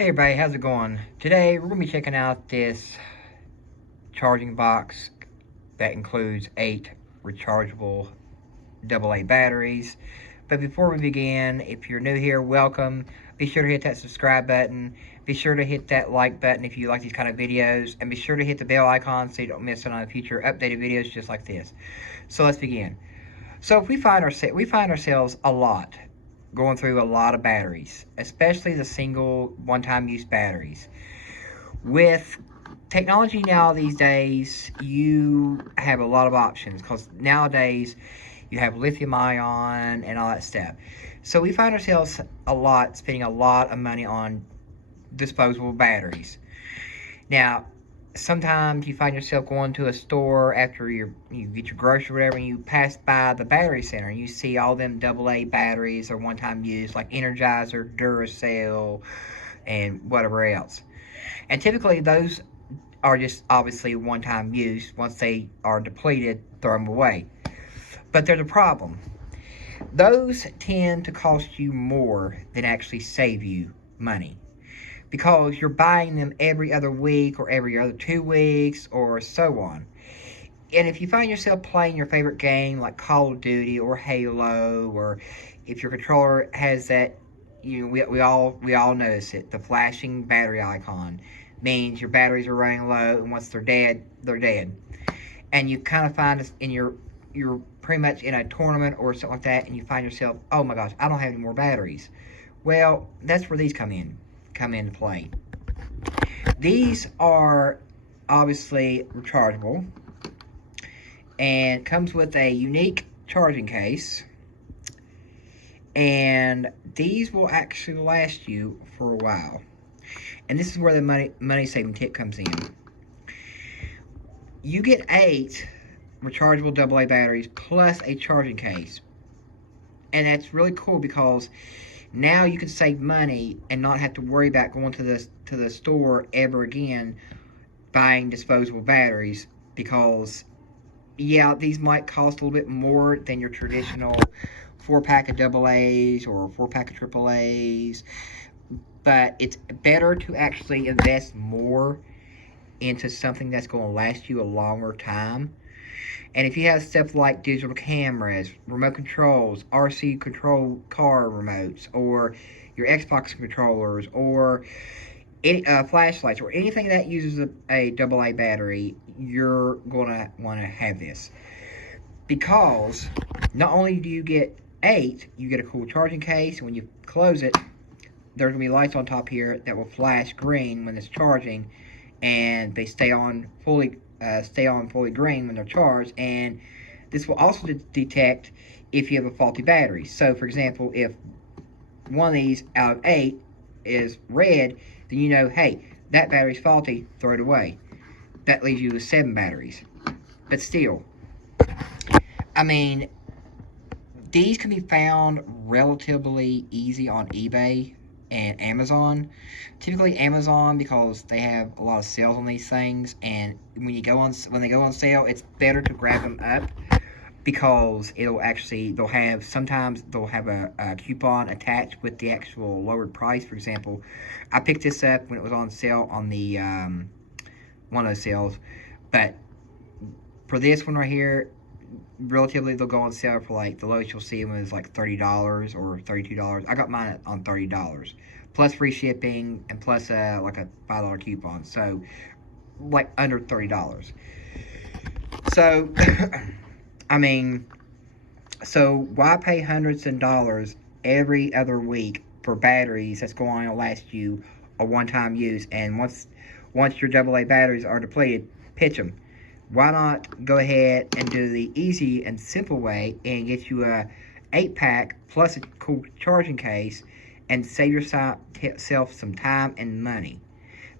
Hey everybody, how's it going? Today we're going to be checking out this charging box that includes 8 rechargeable AA batteries. But before we begin, if you're new here, welcome. Be sure to hit that subscribe button. Be sure to hit that like button if you like these kind of videos. And be sure to hit the bell icon so you don't miss out on future updated videos just like this. So let's begin. So if we find ourselves a lot going through a lot of batteries, especially the single one-time use batteries. With technology now these days, you have a lot of options because nowadays you have lithium ion and all that stuff. So we find ourselves spending a lot of money on disposable batteries. Now, sometimes you find yourself going to a store after you get your grocery or whatever, and you pass by the battery center and you see all them AA batteries or one-time use like Energizer, Duracell, and whatever else. And typically those are just obviously one-time use. Once they are depleted, throw them away. But there's a problem. Those tend to cost you more than actually save you money, because you're buying them every other week or every other 2 weeks or so on. And if you find yourself playing your favorite game like Call of Duty or Halo, or if your controller has that, we all notice it, the flashing battery icon means your batteries are running low, and once they're dead, they're dead. And you kind of find us in you're pretty much in a tournament or something like that, and you find yourself, oh my gosh, I don't have any more batteries. Well, that's where these come into play. These are obviously rechargeable and comes with a unique charging case, and these will actually last you for a while. And this is where the money saving tip comes in. You get 8 rechargeable AA batteries plus a charging case, and that's really cool because now you can save money and not have to worry about going to the store ever again buying disposable batteries, because yeah, these might cost a little bit more than your traditional 4-pack of AA's or 4-pack of AAA's, but it's better to actually invest more into something that's going to last you a longer time. And if you have stuff like digital cameras, remote controls, RC control car remotes, or your Xbox controllers, or any, flashlights, or anything that uses a AA battery, you're going to want to have this. Because not only do you get 8, you get a cool charging case, and when you close it, there's going to be lights on top here that will flash green when it's charging, and they stay on fully green when they're charged. And this will also detect if you have a faulty battery. So for example, if one of these out of 8 is red, then you know, hey, that battery's faulty, throw it away. That leaves you with 7 batteries. But still, I mean, these can be found relatively easy on eBay and Amazon. Typically Amazon, because they have a lot of sales on these things, and when they go on sale, it's better to grab them up, because sometimes they'll have a coupon attached with the actual lowered price. For example, I picked this up when it was on sale on the one of those sales, but for this one right here, relatively they'll go on sale for like the lowest you'll see them is like $30 or $32. I got mine on $30 plus free shipping and plus like a $5 coupon, so like under $30. So I mean, so why pay hundreds of dollars every other week for batteries that's going to last you a one-time use? And once your AA batteries are depleted, pitch them. Why not go ahead and do the easy and simple way and get you a 8-pack plus a cool charging case and save yourself some time and money,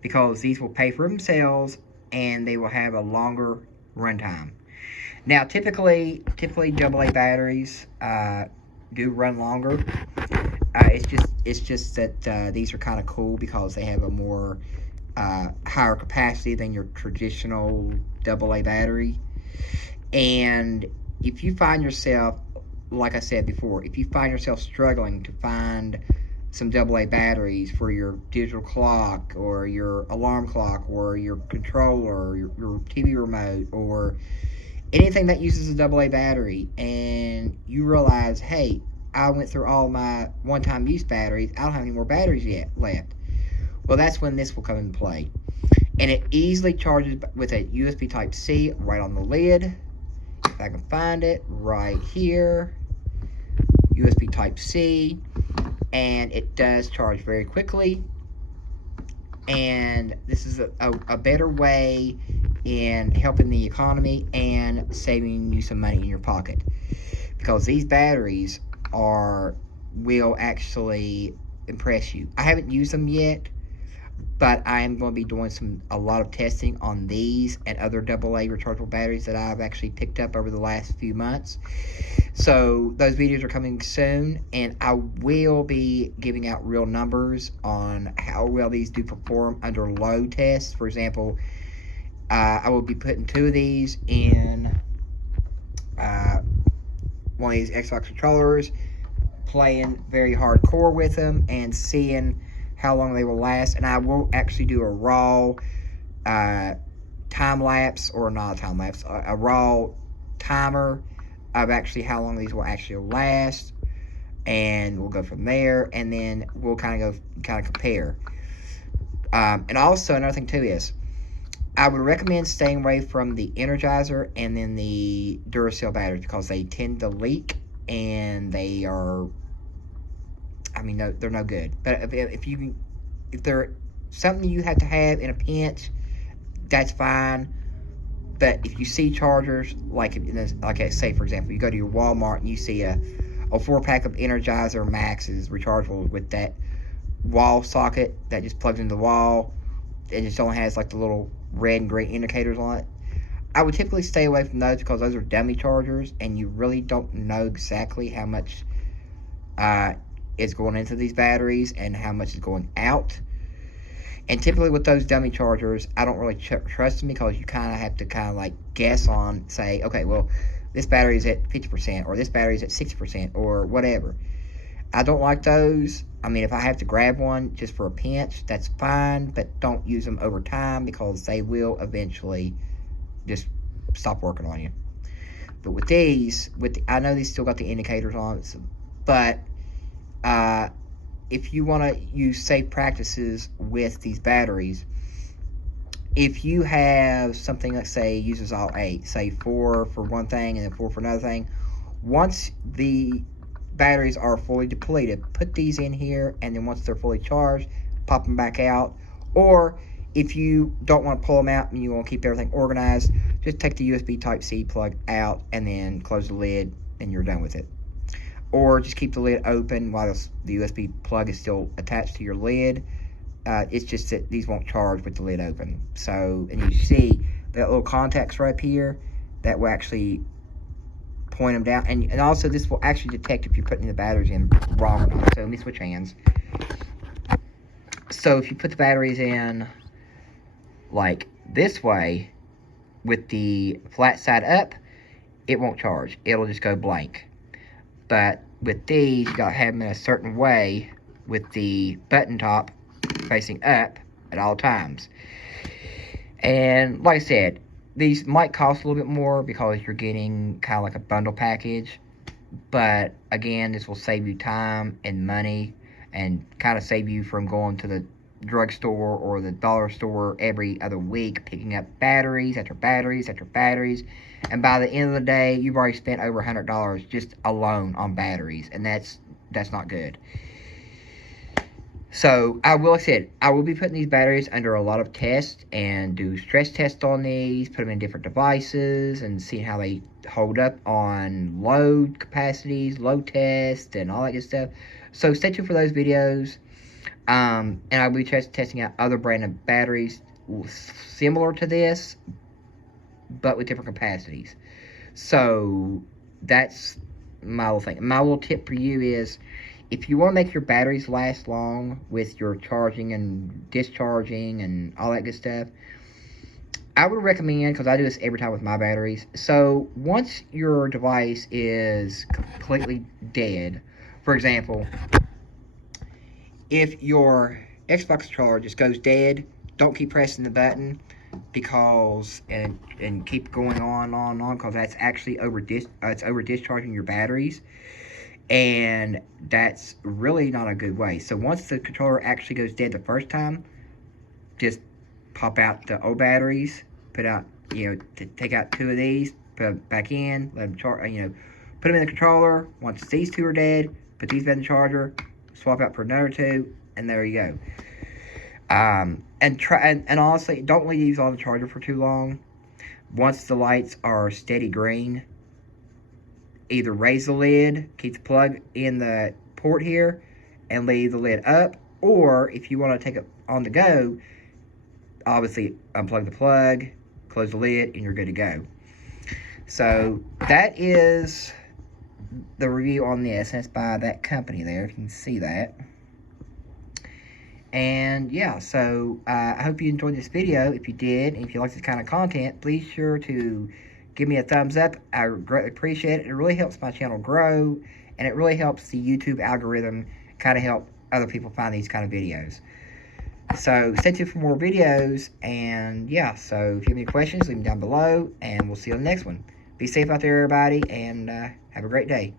because these will pay for themselves and they will have a longer runtime. Now, typically AA batteries do run longer. It's just that these are kind of cool because they have a more higher capacity than your traditional AA battery. And if you find yourself, like I said before, if you find yourself struggling to find some AA batteries for your digital clock or your alarm clock or your controller or your TV remote or anything that uses a AA battery, and you realize, hey, I went through all my one-time use batteries, I don't have any more batteries yet left. Well, that's when this will come into play. And it easily charges with a USB Type-C right on the lid. If I can find it, right here. USB Type-C. And it does charge very quickly. And this is a better way in helping the economy and saving you some money in your pocket. Because these batteries will actually impress you. I haven't used them yet, but I am going to be doing a lot of testing on these and other AA rechargeable batteries that I've actually picked up over the last few months. So those videos are coming soon, and I will be giving out real numbers on how well these do perform under load tests. For example, I will be putting 2 of these in one of these Xbox controllers, playing very hardcore with them and seeing how long they will last. And I will actually do a raw time lapse, or not a time lapse, a raw timer of actually how long these will actually last, and we'll go from there, and then we'll kind of compare. And also another thing too is, I would recommend staying away from the Energizer and then the Duracell batteries, because they tend to leak and they are, I mean, no, they're no good. But if they're something you have to have in a pinch, that's fine. But if you see chargers, like say for example, you go to your Walmart and you see a 4-pack of Energizer Maxes rechargeable with that wall socket that just plugs into the wall, and just only has like the little red and green indicators on it, I would typically stay away from those, because those are dummy chargers and you really don't know exactly how much is going into these batteries and how much is going out. And typically with those dummy chargers, I don't really trust them, because you kind of have to like guess on, say, okay, well, this battery is at 50%, or this battery is at 60%, or whatever. I don't like those. I mean, if I have to grab one just for a pinch, that's fine, but don't use them over time, because they will eventually just stop working on you. But with these, I know these still got the indicators on it, but if you want to use safe practices with these batteries, if you have something that, say, uses all 8, say 4 for one thing and then 4 for another thing, once the batteries are fully depleted, put these in here, and then once they're fully charged, pop them back out. Or if you don't want to pull them out and you want to keep everything organized, just take the USB Type-C plug out and then close the lid, and you're done with it. Or just keep the lid open while the USB plug is still attached to your lid. It's just that these won't charge with the lid open. So, and you see that little contacts right here, that will actually point them down. And also this will actually detect if you're putting the batteries in wrong or not. So let me switch hands. So if you put the batteries in like this way, with the flat side up, it won't charge. It'll just go blank. But with these, you gotta have them in a certain way, with the button top facing up at all times. And like I said, these might cost a little bit more because you're getting kind of like a bundle package. But again, this will save you time and money, and kind of save you from going to the drugstore or the dollar store every other week, picking up batteries after batteries after batteries. And by the end of the day, you've already spent over $100 just alone on batteries, and that's not good. So I will be putting these batteries under a lot of tests and do stress tests on these, put them in different devices, and see how they hold up on load capacities, load tests, and all that good stuff. So stay tuned for those videos. And I'll be testing out other brand of batteries similar to this, but with different capacities. So that's my little thing. My little tip for you is, if you want to make your batteries last long with your charging and discharging and all that good stuff, I would recommend, because I do this every time with my batteries, so once your device is completely dead, for example, if your Xbox controller just goes dead, don't keep pressing the button, because and keep going on, because that's actually it's over discharging your batteries, and that's really not a good way. So once the controller actually goes dead the first time, just pop out the old batteries, put out, take out 2 of these, put them back in, let them charge, put them in the controller. Once these 2 are dead, put these back in the charger, swap out for another 2, and there you go. And honestly, don't leave these on the charger for too long. Once the lights are steady green, either raise the lid, keep the plug in the port here, and leave the lid up, or if you want to take it on the go, obviously unplug the plug, close the lid, and you're good to go. So that is the review on this, and it's by that company there, if you can see that. And yeah, so I hope you enjoyed this video. If you did, and if you like this kind of content, please sure to give me a thumbs up. I greatly appreciate it. It really helps my channel grow, and it really helps the YouTube algorithm kind of help other people find these kind of videos. So stay tuned for more videos, and yeah, so if you have any questions, leave them down below, and we'll see you on the next one. Be safe out there, everybody, and have a great day.